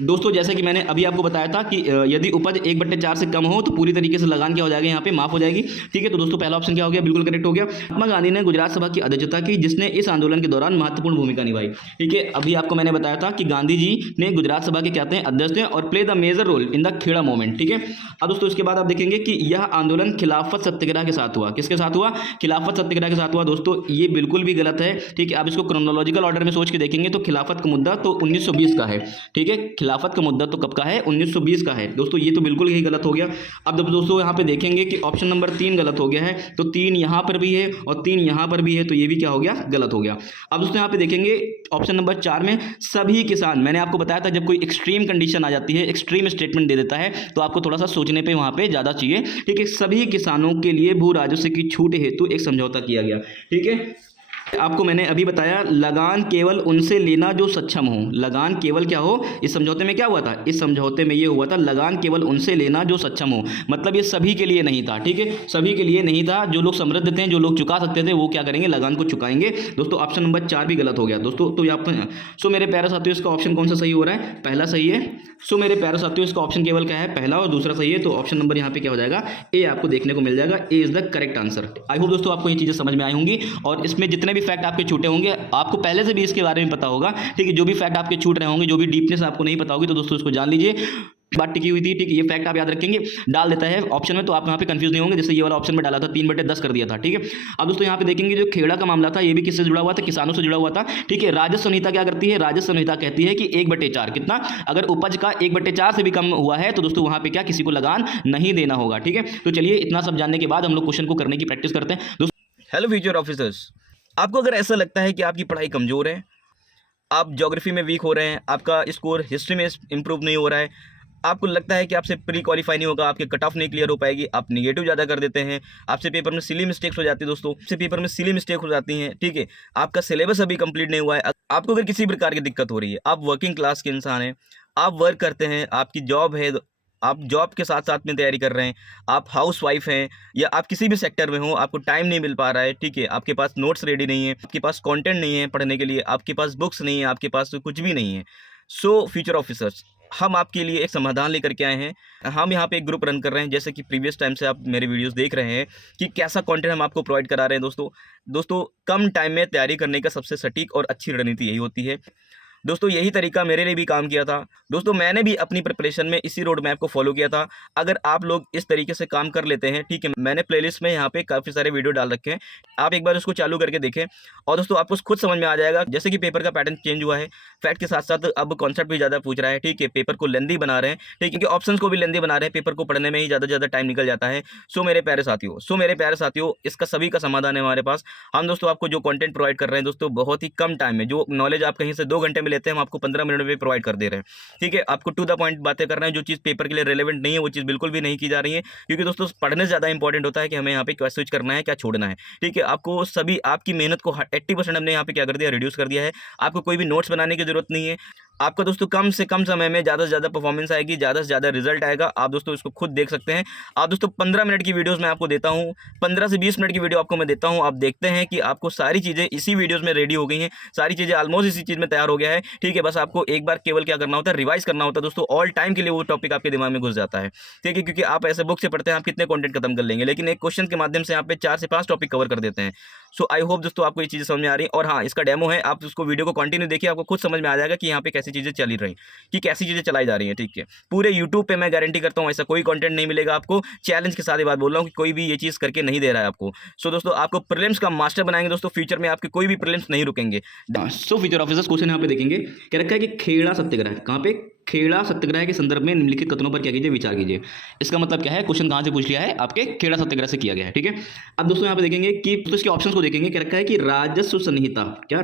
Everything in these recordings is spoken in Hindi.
दोस्तों जैसे कि मैंने अभी आपको बताया था कि यदि उपज 1/4 से कम हो तो पूरी तरीके से लगान क्या हो जाएगा, यहाँ पे माफ हो जाएगी। ठीक है, तो दोस्तों पहला ऑप्शन क्या हो गया, बिल्कुल करेक्ट हो गया। महात्मा गांधी ने गुजरात सभा की अध्यक्षता की, जिसने इस आंदोलन के दौरान महत्वपूर्ण भूमिका निभाई। ठीक है, अभी आपको मैंने बताया था कि गांधी जी ने गुजरात सभा के कहते हैं अध्यक्ष थे और play the major role in the Kheda movement. ठीक है, अब दोस्तों इसके बाद आप देखेंगे कि यह आंदोलन खिलाफत सत्याग्रह के साथ हुआ। किसके साथ हुआ? खिलाफत सत्याग्रह के साथ हुआ। दोस्तों ये बिल्कुल भी गलत है। ठीक है, आप इसको क्रोनोलॉजिकल ऑर्डर में सोच के देखेंगे तो खिलाफत का मुद्दा तो 1920 का है। ठीक है, खिलाफत का मुद्दा तो कब का है? 1920 का है। दोस्तों ये तो बिल्कुल ही गलत हो गया। अब जब दोस्तों यहाँ पे देखेंगे कि ऑप्शन नंबर 3 गलत हो गया है, तो 3 यहाँ पर भी है और 3 यहाँ पर भी है, तो ये भी क्या हो गया? गलत हो गया। अब दोस्तों यहाँ पे देखेंगे ऑप्शन नंबर 4 में सभी किसान, मैंने आपको बताया था जब कोई एक्सट्रीम कंडीशन आ जाती है, एक्सट्रीम स्टेटमेंट दे देता है, तो आपको थोड़ा सा सोचने पे वहां पे ज्यादा चाहिए। ठीक है, सभी किसानों के लिए भू राजस्व की छूट हेतु एक समझौता किया गया। ठीक है, आपको मैंने अभी बताया लगान केवल उनसे लेना जो सक्षम हो। लगान केवल क्या हो? इस समझौते में क्या हुआ था? इस समझौते में ये हुआ था लगान केवल उनसे लेना जो सक्षम हो, मतलब ये सभी के लिए नहीं था। ठीक है, सभी के लिए नहीं था। जो लोग समृद्ध थे, जो लोग चुका सकते थे, वो क्या करेंगे? लगान को चुकाएंगे। दोस्तों ऑप्शन नंबर 4 भी गलत हो गया दोस्तों। तो यहाँ सो मेरे प्यारे साथियों इसका ऑप्शन कौन सा सही हो रहा है? पहला सही है। सो मेरे प्यारे साथियों इसका ऑप्शन केवल क्या है? पहला और दूसरा सही है। तो ऑप्शन नंबर यहाँ पे क्या हो जाएगा? ए आपको देखने को मिल जाएगा। A is the correct answer. I hope दोस्तों आपको ये चीजें समझ में आई होंगी और इसमें जितने भी फैक्ट आपके छूटे होंगे आपको पहले से भी इसके बारे में पता होगा। ठीक है, जो भी फैक्ट आपके छूट रहे होंगे, जो भी डीपनेस आपको नहीं पता होगी, तो दोस्तों इसको जान लीजिए। बात टिकी हुई थी। ठीक है, ये फैक्ट आप याद रखेंगे, डाल देता है ऑप्शन में तो आप यहाँ पे कंफ्यूज नहीं होंगे। जैसे ये वाला ऑप्शन में डाला था 3/10 कर दिया था। ठीक है, अब दोस्तों यहाँ पे देखेंगे जो खेड़ा का मामला था, ये भी किससे जुड़ा हुआ था? किसानों से जुड़ा हुआ था। ठीक है, राजस्व संहिता क्या करती है? राजस्व संहिता कहती है कि 1/4 कितना, अगर उपज का 1/4 से भी कम हुआ है तो दोस्तों वहां पे क्या, किसी को लगान नहीं देना होगा। ठीक है, तो चलिए इतना सब जानने के बाद हम लोग क्वेश्चन को करने की प्रैक्टिस करते हैं। दोस्तों हेलो फ्यूचर ऑफिसर्स, आपको अगर ऐसा लगता है कि आपकी पढ़ाई कमजोर है, आप ज्योग्राफी में वीक हो रहे हैं, आपका स्कोर हिस्ट्री में इंप्रूव नहीं हो रहा है, आपको लगता है कि आपसे प्री क्वालिफाई नहीं होगा, आपके कट ऑफ नहीं क्लियर हो पाएगी, आप नेगेटिव ज़्यादा कर देते हैं, आपसे पेपर में सिली मिस्टेक्स हो जाती है दोस्तों, आपसे पेपर में सिली मिस्टेक हो जाती हैं। ठीक है, आपका सिलेबस अभी कंप्लीट नहीं हुआ है, आपको अगर किसी प्रकार की दिक्कत हो रही है, आप वर्किंग क्लास के इंसान हैं, आप वर्क करते हैं, आपकी जॉब है, आप जॉब के साथ साथ में तैयारी कर रहे हैं, आप हाउस वाइफ हैं या आप किसी भी सेक्टर में हो, आपको टाइम नहीं मिल पा रहा है। ठीक है, आपके पास नोट्स रेडी नहीं है, आपके पास कंटेंट नहीं है पढ़ने के लिए, आपके पास बुक्स नहीं है, आपके पास तो कुछ भी नहीं है। सो फ्यूचर ऑफिसर्स, हम आपके लिए एक समाधान लेकर के आए हैं। हम यहाँ पे एक ग्रुप रन कर रहे हैं, जैसे कि प्रीवियस टाइम से आप मेरे वीडियोस देख रहे हैं कि कैसा कंटेंट हम आपको प्रोवाइड करा रहे हैं। दोस्तों कम टाइम में तैयारी करने का सबसे सटीक और अच्छी रणनीति यही होती है। दोस्तों यही तरीका मेरे लिए भी काम किया था। दोस्तों मैंने भी अपनी प्रिपरेशन में इसी रोड मैप को फॉलो किया था। अगर आप लोग इस तरीके से काम कर लेते हैं, ठीक है, मैंने प्लेलिस्ट में यहाँ पे काफ़ी सारे वीडियो डाल रखे हैं, आप एक बार उसको चालू करके देखें और दोस्तों आपको खुद समझ में आ जाएगा। जैसे कि पेपर का पैटर्न चेंज हुआ है, फैक्ट के साथ साथ अब कॉन्सेप्ट भी ज़्यादा पूछ रहा है। ठीक है, पेपर को लेंदी बना रहे हैं, ठीक है, क्योंकि ऑप्शन को भी लेंदी बना रहे हैं, पेपर को पढ़ने में ही ज़्यादा टाइम निकल जाता है। सो मेरे प्यारे साथियों इसका सभी का समाधान है हमारे पास। हम दोस्तों आपको जो कंटेंट प्रोवाइड कर रहे हैं दोस्तों, बहुत ही कम टाइम में, जो नॉलेज आप कहीं से 2 घंटे में लेते हैं, हम आपको 15 मिनट में प्रोवाइड कर दे रहे हैं। ठीक है, आपको टू द पॉइंट बातें करना है, जो चीज़ पेपर के लिए रेलेवेंट नहीं है वो चीज़ बिल्कुल भी नहीं की जा रही है, क्योंकि दोस्तों पढ़ने से ज़्यादा इंपॉर्टेंट होता है कि हमें यहाँ पे क्या स्विच करना है, क्या छोड़ना है। ठीक है, आपको सभी आपकी मेहनत को 80% हमने यहाँ पे क्या कर दिया, रिड्यूस कर दिया है। आपको कोई भी नोट्स बनाने की जरूरत नहीं है। आपका दोस्तों कम से कम समय में ज़्यादा से ज़्यादा परफॉर्मेंस आएगी, ज़्यादा से ज़्यादा रिजल्ट आएगा। आप दोस्तों इसको खुद देख सकते हैं। आप दोस्तों 15 मिनट की वीडियोस मैं आपको देता हूँ, 15 से 20 मिनट की वीडियो आपको मैं देता हूँ। आप देखते हैं कि आपको सारी चीज़ें इसी वीडियोस में रेडी हो गई हैं, सारी चीज़ें ऑलमोस्ट इसी चीज़ में तैयार हो गया है। ठीक है, बस आपको एक बार केवल क्या करना होता है, रिवाइज करना होता है दोस्तों। ऑल टाइम के लिए वो टॉपिक आपके दिमाग में घुस जाता है। ठीक है, क्योंकि आप ऐसे बुक से पढ़ते हैं, आप कितने कंटेंट खत्म कर लेंगे, लेकिन एक क्वेश्चन के माध्यम से यहाँ पे 4 से 5 टॉपिक कवर कर देते हैं। सो आई होप दोस्तों आपको ये चीज़ें समझ में आ रही है। और हाँ, इसका डेमो है, आप उसको वीडियो को कंटिन्यू देखिए, आपको खुद समझ में आ जाएगा कि यहाँ पे कैसी चीज़ें चली रही, कि कैसी चीज़ें चलाई जा रही हैं। ठीक है, पूरे यूट्यूब पे मैं गारंटी करता हूँ ऐसा कोई कंटेंट नहीं मिलेगा आपको। चैलेंज के साथ ये बात बोल रहा हूँ कि कोई भी ये चीज़ करके नहीं दे रहा है आपको। सो दोस्तों आपको प्रीलिम्स का मास्टर बनाएंगे दोस्तों, फ्यूचर में आपके कोई भी प्रीलिम्स नहीं रुकेंगे। सो फ्यूचर ऑफिसर्स क्वेश्चन यहाँ पे देखेंगे, क्या रखा है कि खेड़ा सत्याग्रह कहाँ पे, खेड़ा सत्याग्रह के संदर्भ में निम्नलिखित कथनों पर क्या कीजिए, विचार कीजिए। इसका मतलब क्या है, क्वेश्चन कहाँ से पूछ लिया है, आपके खेड़ा सत्याग्रह से किया गया है। ठीक है, अब दोस्तों यहाँ पे देखेंगे कि तो इसके ऑप्शंस को देखेंगे, क्या रखा है कि राजस्व संहिता, क्या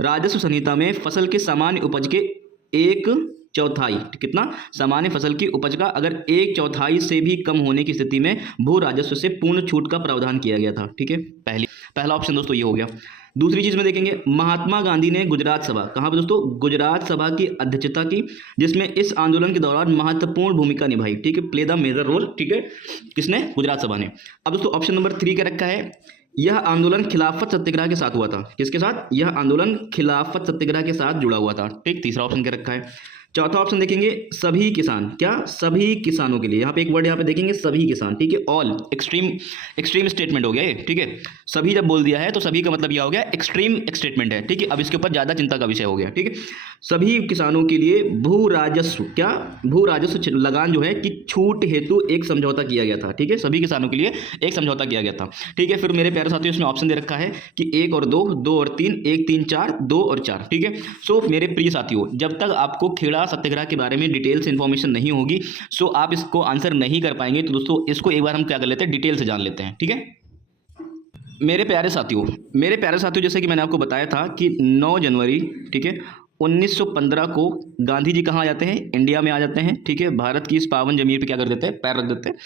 राजस्व संहिता में फसल के सामान्य उपज के 1/4 कितना, सामान्य फसल की उपज का अगर 1/4 से भी कम होने की स्थिति में भू राजस्व से पूर्ण छूट का प्रावधान किया गया था। ठीक है, पहला ऑप्शन दोस्तों ये हो गया। दूसरी चीज में देखेंगे, महात्मा गांधी ने गुजरात सभा, कहां पर दोस्तों, गुजरात सभा की अध्यक्षता की, जिसमें इस आंदोलन के दौरान महत्वपूर्ण भूमिका निभाई। ठीक है, प्ले द मेजर रोल। ठीक है, किसने, गुजरात सभा ने। अब दोस्तों ऑप्शन नंबर 3 क्या रखा है, यह आंदोलन खिलाफत सत्याग्रह के साथ हुआ था। किसके साथ? यह आंदोलन खिलाफत सत्याग्रह के साथ जुड़ा हुआ था। ठीक, तीसरा ऑप्शन क्या रखा है। चौथा ऑप्शन देखेंगे सभी किसान। क्या? सभी किसानों के लिए। यहाँ पे एक वर्ड यहाँ पे देखेंगे सभी किसान। ठीक है, ऑल एक्सट्रीम स्टेटमेंट हो गया ये। ठीक है, सभी जब बोल दिया है तो सभी का मतलब यह हो गया एक्सट्रीम स्टेटमेंट है। ठीक है, अब इसके ऊपर ज्यादा चिंता का विषय हो गया। ठीक है, सभी किसानों के लिए भू राजस्व, क्या? भू राजस्व लगान जो है कि छूट हेतु एक समझौता किया गया था। ठीक है, सभी किसानों के लिए एक समझौता किया गया था। ठीक है, फिर मेरे प्यारे साथियों इसमें ऑप्शन दे रखा है कि 1 और 2, 2 और 3, 1 3 4, 2 और 4। ठीक है, सो मेरे प्रिय साथियों, जब तक आपको खेड़ा सत्याग्रह के बारे में डिटेल से इंफॉर्मेशन नहीं होगी सो आप इसको आंसर नहीं कर पाएंगे। तो दोस्तों इसको एक बार हम क्या कर लेते हैं, डिटेल से जान लेते हैं। ठीक है, मेरे प्यारे साथियों जैसे कि मैंने आपको बताया था कि 9 जनवरी, ठीक है, 1915 को गांधी जी कहाँ आ जाते हैं? इंडिया में आ जाते हैं। ठीक है, भारत की इस पावन जमीन पे क्या कर देते हैं? पैर रख देते हैं।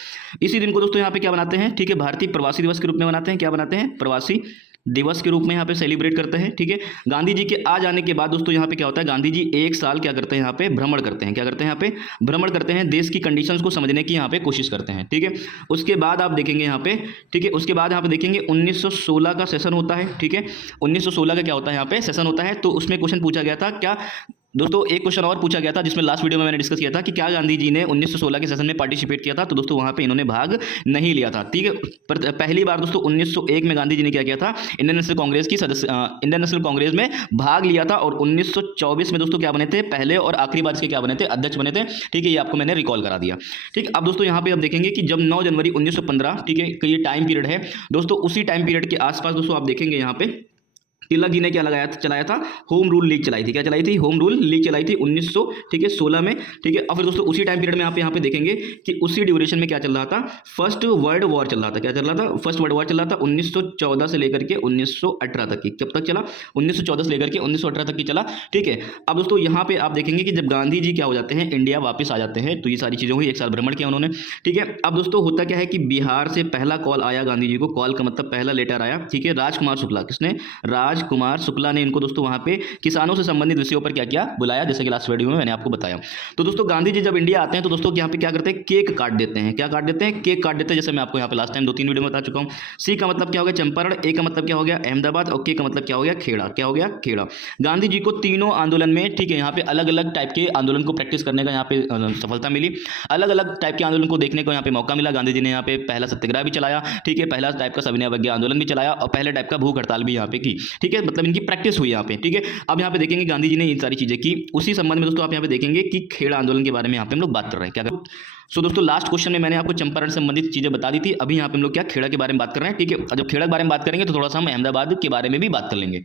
इसी दिन को दोस्तों यहाँ पे क्या बनाते हैं? ठीक है, भारतीय प्रवासी दिवस के रूप में बनाते हैं। क्या बनाते हैं? प्रवासी दिवस के रूप में यहाँ पे सेलिब्रेट करते हैं। ठीक है, गांधी जी के आ जाने के बाद दोस्तों यहाँ पे क्या होता है, गांधी जी 1 साल क्या करते हैं, यहाँ पे भ्रमण करते हैं। क्या करते हैं? यहाँ पे भ्रमण करते हैं, देश की कंडीशंस को समझने की यहाँ पे कोशिश करते हैं। ठीक है, उसके बाद आप देखेंगे यहाँ पे, ठीक है, उसके बाद यहाँ पे देखेंगे 1916 का सेशन होता है। ठीक है, 1916 का क्या होता है, यहाँ पे सेशन होता है। तो उसमें क्वेश्चन पूछा गया था, क्या दोस्तों, एक क्वेश्चन और पूछा गया था जिसमें लास्ट वीडियो में मैंने डिस्कस किया था कि क्या गांधी जी ने 1916 के सेशन में पार्टिसिपेट किया था। तो दोस्तों वहां पे इन्होंने भाग नहीं लिया था। ठीक है, पर पहली बार दोस्तों 1901 में गांधी जी ने क्या किया था, इंडियन नेशनल कांग्रेस की इंडियन नेशनल कांग्रेस में भाग लिया था। और 1924 में दोस्तों क्या बने थे, पहले और आखिरी बार इसके क्या बने थे, अध्यक्ष बने थे। ठीक है, ये आपको मैंने रिकॉल करा दिया। ठीक, अब दोस्तों यहाँ पे आप देखेंगे कि जब 9 जनवरी 1915, ठीक है, ये टाइम पीरियड है दोस्तों, उसी टाइम पीरियड के आसपास दोस्तों आप देखेंगे यहाँ पे तिलक जी ने क्या चलाया था, होम रूल लीग चलाई थी। क्या चलाई थी? होम रूल लीग चलाई थी 1916 में। ठीक है, और फिर दोस्तों उसी टाइम पीरियड में आप यहाँ पे देखेंगे कि उसी ड्यूरेशन में क्या चल रहा था, फर्स्ट वर्ल्ड वॉर चल रहा था। क्या चल रहा था? फर्स्ट वर्ल्ड वॉर चल रहा था 1914 से लेकर के 1918 तक की। कब तक चला? 1914 से लेकर के 1918 तक की चला। ठीक है, अब दोस्तों यहाँ पे आप देखेंगे कि जब गांधी जी क्या हो जाते हैं, इंडिया वापस आ जाते हैं, तो ये सारी चीज़ें हुई, 1 साल भ्रमण किया उन्होंने। ठीक है, अब दोस्तों होता क्या है कि बिहार से पहला कॉल आया गांधी जी को, कॉल का मतलब पहला लेटर आया। ठीक है, राजकुमार शुक्ला, किसने? राजकुमार शुक्ला ने इनको दोस्तों वहां पे किसानों से संबंधित विषयों पर क्या किया, बुलाया, जैसे कि लास्ट वीडियो में मैंने आपको बताया। तो दोस्तों गांधी जी जब इंडिया आते हैं तो दोस्तों यहाँ पे क्या करते हैं, केक काट देते हैं। क्या काट देते हैं? केक काट देते हैं। जैसे मैं आपको यहाँ पे लास्ट टाइम 2-3 वीडियो में बता चुका हूँ। सी का मतलब क्या हो गया, चंपारण। ए का मतलब क्या हो गया, अहमदाबाद। और के का मतलब क्या हो गया, खेड़ा। क्या हो गया, खेड़ा। गांधी जी को तीनों आंदोलन में, ठीक है, यहाँ पे अलग अलग टाइप के आंदोलन को प्रैक्टिस करने का यहाँ पे सफलता मिली। अलग अलग टाइप के आंदोलन को देखने को यहाँ पे मौका मिला। गांधी जी ने यहाँ पे पहला सत्याग्रह भी चलाया। ठीक है, पहला टाइप का सविनय अवज्ञा आंदोलन भी चलाया और पहले टाइप का भूख हड़ताल भी यहाँ पे की। ठीक है, मतलब इनकी प्रैक्टिस हुई यहाँ पे। ठीक है, अब यहाँ पे देखेंगे गांधी जी ने इन सारी चीजें की। उसी संबंध में दोस्तों आप यहाँ पे देखेंगे कि खेड़ा आंदोलन के बारे में यहाँ पे हम लोग बात कर रहे हैं। क्या सो दोस्तों लास्ट क्वेश्चन में मैंने आपको चंपारण से संबंधित चीजें बता दी थी। अभी यहाँ पे हम लोग क्या खेड़ा के बारे में बात कर रहे हैं। ठीक है, और जब खेड़ा के बारे में बात करेंगे तो थोड़ा सा हम अहमदाबाद के बारे में भी बात कर लेंगे।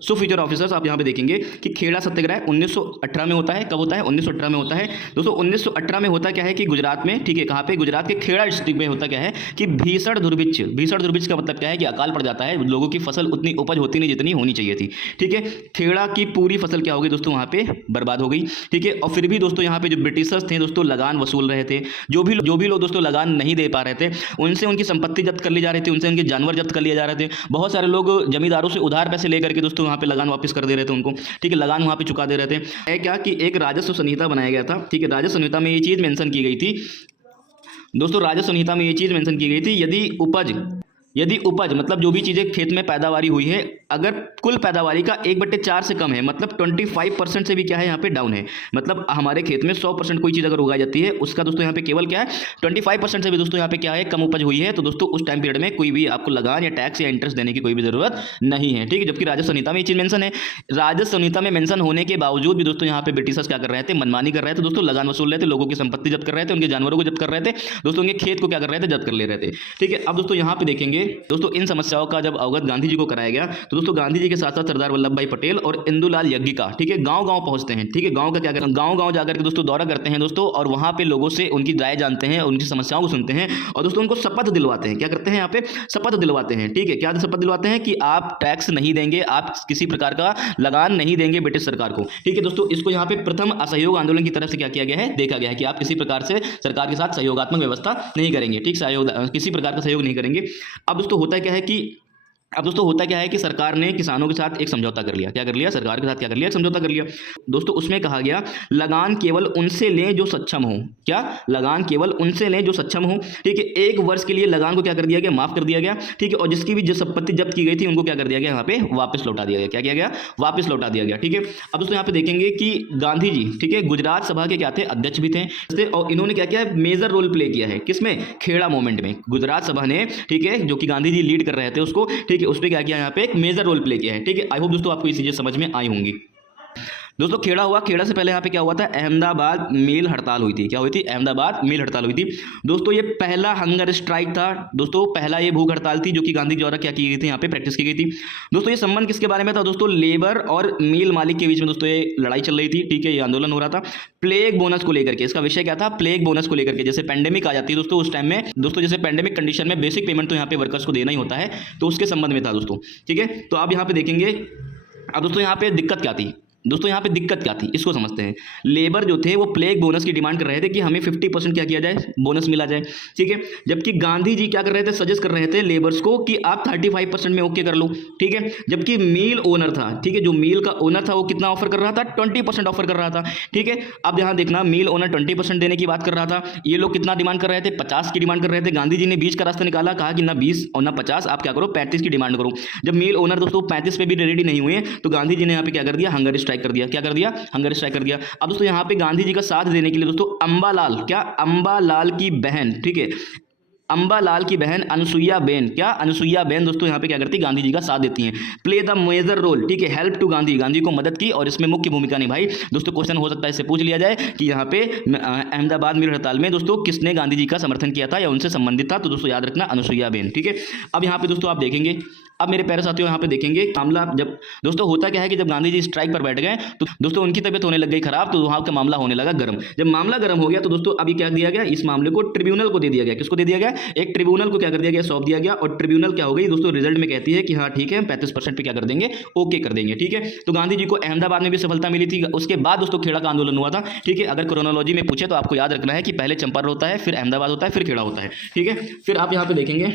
सो फ्यूचर ऑफिसर्स आप यहां पे देखेंगे कि खेड़ा सत्याग्रह 1918 में होता है। कब होता है? 1918 में होता है दोस्तों। 1918 में होता क्या है कि गुजरात में, ठीक है, कहां पे? गुजरात के खेड़ा डिस्ट्रिक्ट में होता क्या है कि भीषण दुर्भिक्ष। भीषण दुर्भिक्ष का मतलब क्या है कि अकाल पड़ जाता है, लोगों की फसल उतनी उपज होती नहीं जितनी होनी चाहिए थी। ठीक है, खेड़ा की पूरी फसल क्या हो गई दोस्तों, वहां पे बर्बाद हो गई। ठीक है, और फिर भी दोस्तों यहाँ पे जो ब्रिटिशर्स थे दोस्तों लगान वसूल रहे थे। जो भी लोग दोस्तों लगान नहीं दे पा रहे थे उनसे उनकी संपत्ति जब्त कर ली जा रही थी, उनसे उनके जानवर जब्त कर लिए जा रहे थे। बहुत सारे लोग जमींदारों से उधार पैसे लेकर के दोस्तों वहां पे लगान वापस कर दे रहे थे उनको। ठीक है, लगान वहां पे चुका दे रहे थे। है क्या कि एक राजस्व संहिता बनाया गया था। ठीक है, राजस्व संहिता में ये चीज मेंशन की गई थी दोस्तों, राजस्व संहिता में ये चीज मेंशन की गई थी, यदि उपज मतलब जो भी चीजें खेत में पैदावारी हुई है, अगर कुल पैदावारी का 1/4 से कम है, मतलब 25% से भी क्या है यहाँ पे डाउन है, मतलब हमारे खेत में 100% कोई चीज अगर उगाई जाती है उसका दोस्तों यहाँ पे केवल क्या है 25% से भी दोस्तों यहाँ पे क्या है कम उपज हुई है, तो दोस्तों उस टाइम पीरियड में कोई भी आपको लगान या टैक्स या इंटरेस्ट देने की कोई भी जरूरत नहीं है। ठीक है, जबकि राजस्व संहिता में ये चीज मेंशन है। राजस्व संहिता में मेंशन होने के बावजूद भी दोस्तों यहाँ पे ब्रिटिशर्स क्या कर रहे थे, मनमानी कर रहे थे दोस्तों, लगान वसूल रहे थे, लोगों की संपत्ति जब्त कर रहे थे, उनके जानवरों को जब्त कर रहे थे दोस्तों, उनके खेत को क्या कर रहे थे, जब्त कर ले रहे थे। ठीक है, अब दोस्तों यहाँ पे देखेंगे दोस्तों इन समस्याओं का जब अवगत गांधी जी को कराया गया तो दोस्तों गांधी जी के साथ साथ सरदार वल्लभ भाई पटेल और इंदुलाल यज्ञिका, ठीक है, गांव-गांव पहुंचते हैं। ठीक है, गांव का क्या करते हैं, गांव-गांव जाकर के दोस्तों दौरा करते हैं दोस्तों, और वहां पे लोगों से उनकी राय जानते हैं, उनकी समस्याओं को सुनते हैं और दोस्तों उनको शपथ दिलवाते हैं। क्या करते हैं यहाँ पे, शपथ दिलवाते हैं। ठीक है, क्या शपथ दिलवाते हैं कि आप टैक्स नहीं देंगे, आप किसी प्रकार का लगान नहीं देंगे ब्रिटिश सरकार को। ठीक है दोस्तों, इसको यहाँ पे प्रथम असहयोग आंदोलन की तरफ से क्या किया गया है, देखा गया है कि आप किसी प्रकार से सरकार के साथ सहयोगात्मक व्यवस्था नहीं करेंगे। ठीक, सहयोग किसी प्रकार का सहयोग नहीं करेंगे। अब दोस्तों होता क्या है कि अब दोस्तों होता क्या है कि सरकार ने किसानों के साथ एक समझौता कर लिया। क्या कर लिया? सरकार के साथ क्या कर लिया? एक समझौता कर लिया। दोस्तों उसमें कहा गया लगान केवल उनसे लें जो सक्षम हो। क्या? लगान केवल उनसे लें जो सक्षम हो। ठीक है, 1 वर्ष के लिए लगान को क्या कर दिया गया? माफ कर दिया गया। ठीक है, और जिसकी भी जो संपत्ति जब्त की गई थी उनको क्या कर दिया गया? यहाँ पे वापस लौटा दिया गया। क्या किया गया? वापस लौटा दिया गया। ठीक है, अब दोस्तों यहाँ पे देखेंगे कि गांधी जी, ठीक है, गुजरात सभा के क्या थे? अध्यक्ष भी थे, और इन्होंने क्या किया? मेजर रोल प्ले किया है। किसमें? खेड़ा मूवमेंट में। गुजरात सभा ने, ठीक है, जो कि गांधी जी लीड कर रहे थे उसको, ठीक है, उस पर क्या किया? यहाँ पे एक मेजर रोल प्ले किया है। ठीक है, आई होप दोस्तों आपको ये चीजें समझ में आई होंगी। दोस्तों खेड़ा हुआ, खेड़ा से पहले यहाँ पे क्या हुआ था? अहमदाबाद मिल हड़ताल हुई थी। क्या हुई थी? अहमदाबाद मिल हड़ताल हुई थी। दोस्तों ये पहला हंगर स्ट्राइक था। दोस्तों पहला ये भूख हड़ताल थी जो कि गांधी द्वारा क्या की गई थी? यहाँ पे प्रैक्टिस की गई थी। दोस्तों ये संबंध किसके बारे में था? दोस्तों लेबर और मिल मालिक के बीच में दोस्तों ये लड़ाई चल रही थी। ठीक है, ये आंदोलन हो रहा था प्लेग बोनस को लेकर के। इसका विषय क्या था? प्लेग बोनस को लेकर के। जैसे पेंडेमिक आ जाती है दोस्तों उस टाइम में, दोस्तों जैसे पेंडेमिक कंडीशन में बेसिक पेमेंट तो यहाँ पे वर्कर्स को देना ही होता है, तो उसके संबंध में था दोस्तों। ठीक है, तो आप यहाँ पे देखेंगे। अब दोस्तों यहाँ पे दिक्कत क्या थी? दोस्तों यहाँ पे दिक्कत क्या थी इसको समझते हैं। लेबर जो थे वो प्लेग बोनस की डिमांड कर रहे थे कि हमें 50% क्या किया जाए? बोनस मिला जाए। ठीक है, जबकि गांधी जी क्या कर रहे थे? सजेस्ट कर रहे थे लेबर्स को कि आप 35% में ओके कर लो। ठीक है, जबकि मील ओनर था, ठीक है, जो मील का ओनर था वो कितना ऑफर कर रहा था? 20% ऑफर कर रहा था। ठीक है, अब यहाँ देखना, मील ओनर 20% देने की बात कर रहा था, ये लोग कितना डिमांड कर रहे थे? 50 की डिमांड कर रहे थे। गांधी जी ने बीच का रास्ता निकाला, कहा कि ना 20 और ना 50, आप क्या करो? 35 की डिमांड करो। जब मील ओनर दोस्तों 35 पे भी रेडी नहीं हुए तो गांधी जी ने यहाँ पे क्या कर दिया? हंगर स्ट्राइक कर दिया। क्या कर दिया? हंगर स्ट्राइक कर दिया। अब दोस्तों यहाँ पे गांधी जी का साथ देने के लिए दोस्तों अंबालाल, क्या? अंबालाल की बहन, ठीक है, अंबालाल की बहन अनुसुईया बेन, क्या? अनुसुईया बेन दोस्तों यहाँ पे क्या करती? गांधी जी का साथ देती हैं। प्ले द मेजर रोल, ठीक है, हेल्प टू गांधी, गांधी को मदद की और इसमें मुख्य भूमिका निभाई। दोस्तों क्वेश्चन हो सकता है इससे पूछ लिया जाए कि यहाँ पे अहमदाबाद मिल हड़ताल में दोस्तों किसने गांधी जी का समर्थन किया था या उनसे संबंधित था? तो दोस्तों याद रखना अनुसुईया बेन। ठीक है, अब यहाँ पे दोस्तों आप देखेंगे, अब मेरे प्यारे साथियों यहाँ पे देखेंगे मामला जब दोस्तों होता क्या है कि जब गांधी जी स्ट्राइक पर बैठ गए तो दोस्तों उनकी तबीयत होने लग गई खराब, तो वहां का मामला होने लगा गर्म। जब मामला गर्म हो गया तो दोस्तों अभी क्या दिया गया? इस मामले को ट्रिब्यूनल को दे दिया गया। किसको दे दिया गया? एक ट्रिब्यूनल को क्या कर दिया गया? सौंप दिया गया। और ट्रिब्यूनल क्या हो गई दोस्तों? रिजल्ट में कहती है कि हाँ ठीक है, 35% पे क्या कर देंगे? ओके कर देंगे। ठीक है, तो गांधी जी को अहमदाबाद में भी सफलता मिली थी। उसके बाद दोस्तों खेड़ा का आंदोलन हुआ था। ठीक है, अगर क्रोनोलॉजी में पूछे तो आपको याद रखना है कि पहले चंपारण होता है, फिर अहमदाबाद होता है, फिर खेड़ा होता है। ठीक है, फिर आप यहाँ पे देखेंगे,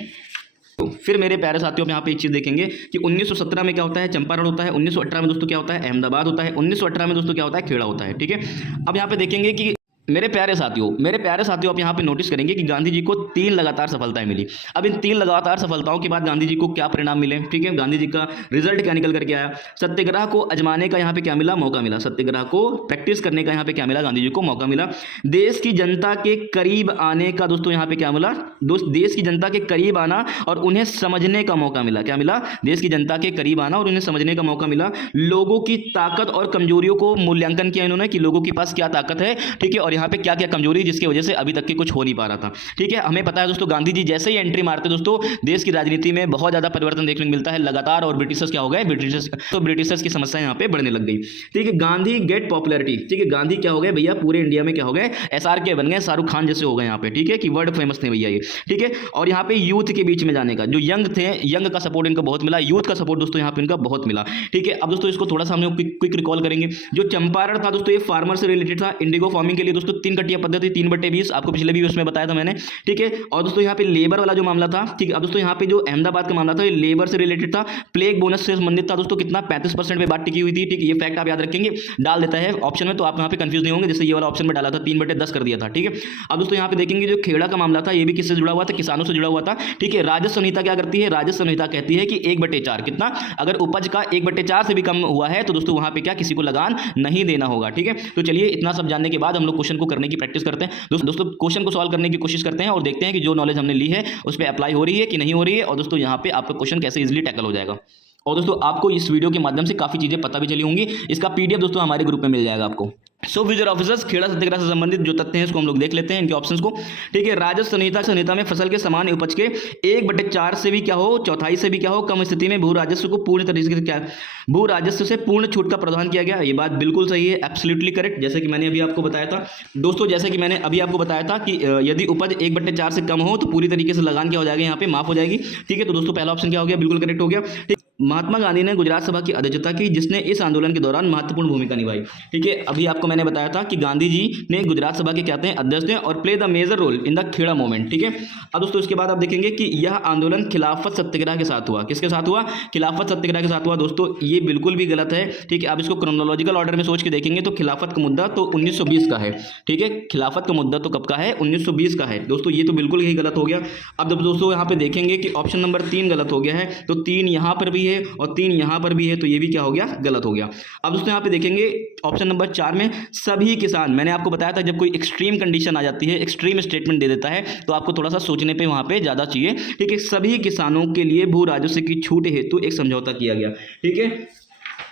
तो फिर मेरे प्यारे साथियों में यहाँ पे एक चीज देखेंगे कि 1917 में क्या होता है? चंपारण होता है। 1918 में दोस्तों क्या होता है? अहमदाबाद होता है। 1918 में दोस्तों क्या होता है? खेड़ा होता है। ठीक है, अब यहाँ पे देखेंगे कि मेरे प्यारे साथियों आप यहाँ पे नोटिस करेंगे कि गांधी जी को 3 लगातार सफलताएं मिली। अब इन 3 लगातार सफलताओं के बाद गांधी जी को क्या परिणाम मिले? ठीक है, गांधी जी का रिजल्ट क्या निकल करके आया? सत्याग्रह को अजमाने का यहाँ पे क्या मिला? मौका मिला। सत्याग्रह को प्रैक्टिस करने का यहाँ पे क्या मिला? गांधी जी को मौका मिला। देश की जनता के करीब आने का दोस्तों यहाँ पे क्या मिला? देश की जनता के करीब आना और उन्हें समझने का मौका मिला। क्या मिला? देश की जनता के करीब आना और उन्हें समझने का मौका मिला। लोगों की ताकत और कमजोरियों को मूल्यांकन किया इन्होंने कि लोगों के पास क्या ताकत है, ठीक है, और यहाँ पे क्या क्या कमजोरी जिसकी वजह से अभी तक के कुछ हो नहीं पा रहा था। ठीक है, हमें पता है दोस्तों गांधी जी जैसे ही एंट्री मारते दोस्तों देश की राजनीति में बहुत ज्यादा परिवर्तन देखने को मिलता है लगातार, और ब्रिटिशर्स क्या हो गए? ब्रिटिशर्स की समस्या यहाँ पे बढ़ने लग गई। ठीक है, गांधी गेट पॉपुलैरिटी, ठीक है, गांधी क्या हो गए भैया? पूरे इंडिया में क्या हो गए? SRK बन गए, शाहरुख खान जैसे हो गए यहाँ पे। ठीक है, कि वर्ल्ड फेमस थे भैया ये। ठीक है, और यहाँ पे यूथ के बीच में जाने का, जो यंग थे, यंग का सपोर्ट इनका बहुत मिला, यूथ का सपोर्ट दोस्तों यहाँ पे इनका बहुत मिला। ठीक है, अब दोस्तों इसको थोड़ा सा हम क्विक रिकॉल करेंगे। जो चंपारण था दोस्तों ये फार्मर से रिलेटेड था। इंडिगो फार्मिंग के लिए दोस्तों 3 कटिया पद्धति 3/20 आपको पिछले भी उसमें बताया था मैंने। ठीक है, और दोस्तों यहाँ पे लेबर वाला जो मामला था, ठीक है, अब दोस्तों यहाँ पे जो अहमदाबाद का मामला था ये लेबर से रिलेटेड था, प्लेग बोनस से संबंधित था दोस्तों। कितना? 35% पे बात टिकी हुई थी। ठीक है, ये फैक्ट आप याद रखेंगे, डाल देता है ऑप्शन में, तो आप यहाँ पे कंफ्यूज नहीं होंगे। जैसे ये वाला ऑप्शन में डाला था 3/10 कर दिया था। ठीक है, अब दोस्तों यहाँ पे देखेंगे जो खेड़ा का मामला था ये भी किससे जुड़ा हुआ था? किसानों से जुड़ा हुआ था। ठीक है, राजस्व संहिता क्या करती है? राजस्व संहिता कहती है कि 1/4 कितना? अगर उपज का 1/4 से भी कम हुआ है तो दोस्तों वहां पे क्या किसी को लगान नहीं देना होगा। ठीक है, तो चलिए इतना सब जानने के बाद हम लोग क्वेश्चन को करने की प्रैक्टिस करते हैं। दोस्तों क्वेश्चन को सॉल्व करने की कोशिश करते हैं और देखते हैं कि जो नॉलेज हमने ली है उस पर अप्लाई हो रही है कि नहीं हो रही है, और दोस्तों यहाँ पे आपका क्वेश्चन कैसे इजीली टैकल हो जाएगा। और दोस्तों आपको इस वीडियो के माध्यम से काफी चीजें पता भी चली होंगी। इसका PDF दोस्तों हमारे ग्रुप में मिल जाएगा आपको। सो फ्यूचर ऑफिसर्स, खेड़ा सत्याग्रह से संबंधित जो तथ्य हैं इसको हम लोग देख लेते हैं, इनके ऑप्शंस को। ठीक है, राजस्व संहिता में फसल के समान उपज के 1/4 से भी क्या हो, चौथाई से भी क्या हो, कम स्थिति में भू राजस्व को पूर्ण तरीके से क्या, भू राजस्व से पूर्ण छूट का प्रावधान किया गया। ये बात बिल्कुल सही है, एब्सोल्युटली करेक्ट। जैसे कि मैंने अभी आपको बताया था दोस्तों, जैसे कि मैंने अभी आपको बताया था कि यदि उपज 1/4 से कम हो तो पूरी तरीके से लगान क्या हो जाएगा? यहाँ पे माफ हो जाएगी। ठीक है, तो दोस्तों पहला ऑप्शन क्या हो गया? बिल्कुल करेक्ट हो गया। ठीक, महात्मा गांधी ने गुजरात सभा की अध्यक्षता की, जिसने इस आंदोलन के दौरान महत्वपूर्ण भूमिका निभाई। ठीक है, अभी आपको मैंने बताया था कि गांधी जी ने गुजरात सभा के कहते हैं अध्यक्ष थे और play the major role in the Kheda movement. ठीक है, अब दोस्तों इसके बाद आप देखेंगे कि यह आंदोलन खिलाफत सत्याग्रह के साथ हुआ। किसके साथ हुआ? खिलाफत सत्याग्रह के साथ हुआ। दोस्तों ये बिल्कुल भी गलत है। ठीक है, आप इसको क्रोनोलॉजिकल ऑर्डर में सोच के देखेंगे तो खिलाफत का मुद्दा तो 1920 का है। ठीक है, खिलाफत का मुद्दा तो कब का है? 1920 का है। दोस्तों ये तो बिल्कुल ही गलत हो गया। अब जब दोस्तों यहाँ पे देखेंगे कि ऑप्शन नंबर 3 गलत हो गया है, तो 3 यहाँ पर भी है और 3 यहाँ पर भी है, तो ये भी क्या हो गया? गलत हो गया। अब दोस्तों यहाँ पे देखेंगे ऑप्शन नंबर 4 में सभी किसान, मैंने आपको बताया था जब कोई एक्सट्रीम कंडीशन आ जाती है, एक्सट्रीम स्टेटमेंट दे देता है, तो आपको थोड़ा सा सोचने पे वहां पे ज्यादा चाहिए। ठीक है, सभी किसानों के लिए भू राजस्व की छूट हेतु एक समझौता किया गया। ठीक है,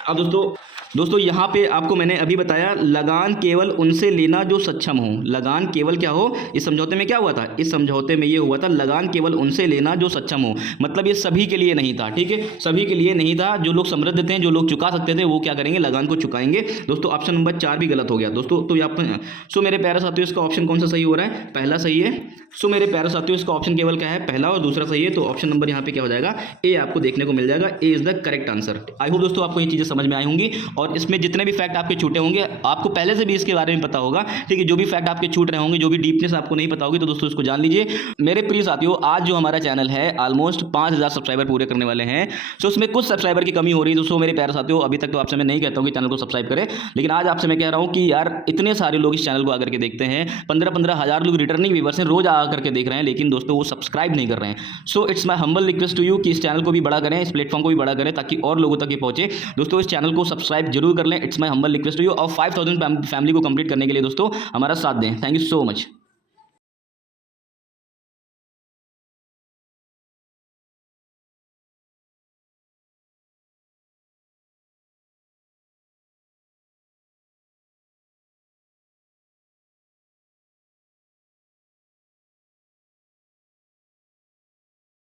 अब दोस्तों यहाँ पे आपको मैंने अभी बताया लगान केवल उनसे लेना जो सक्षम हो। लगान केवल क्या हो? इस समझौते में क्या हुआ था? इस समझौते में ये हुआ था लगान केवल उनसे लेना जो सक्षम हो, मतलब ये सभी के लिए नहीं था। ठीक है, सभी के लिए नहीं था। जो लोग समृद्ध थे, जो लोग चुका सकते थे, वो क्या करेंगे? लगान को चुकाएंगे। दोस्तों ऑप्शन नंबर 4 भी गलत हो गया दोस्तों। तो यहाँ सो मेरे प्यारे साथियों इसका ऑप्शन कौन सा सही हो रहा है? पहला सही है। सो मेरे प्यारे साथियों इसका ऑप्शन केवल क्या है? पहला और दूसरा सही है। तो ऑप्शन नंबर यहाँ पे क्या हो जाएगा? ए आपको देखने को मिल जाएगा। A is the correct answer. I hope दोस्तों आपको ये चीजें समझ में आई होंगी और इसमें जितने भी फैक्ट आपके छूटे होंगे आपको पहले से भी इसके बारे में पता होगा। ठीक है, जो भी फैक्ट आपके छूट रहे होंगे, जो भी डीपनेस आपको नहीं पता होगी, तो दोस्तों इसको जान लीजिए। मेरे प्रिय साथियों, आज जो हमारा चैनल है ऑलमोस्ट 5000 सब्सक्राइबर पूरे करने वाले हैं। सो उसमें कुछ सब्सक्राइबर की कमी हो रही है। दोस्तों मेरे प्यारे साथियों, अभी तक तो आपसे मैं नहीं कहता हूं कि चैनल को सब्सक्राइब करें, लेकिन आज आपसे मैं कह रहा हूं कि यार इतने सारे लोग इस चैनल को आकर के देखते हैं, 15-15 हजार लोग रिटर्निंग व्यूअर्स हैं, रोज आकर के देख रहे हैं, लेकिन दोस्तों वो सब्सक्राइब नहीं कर रहे हैं। So it's my humble request to you कि इस चैनल को भी बड़ा करें, इस प्लेटफॉर्म को भी बड़ा करें, ताकि और लोगों तक ये पहुंचे। दोस्तों इस चैनल को सब्सक्राइब जरूर कर लें। It's my humble request to you और 5000 फैमिली को कंप्लीट करने के लिए दोस्तों हमारा साथ दें। Thank you so much.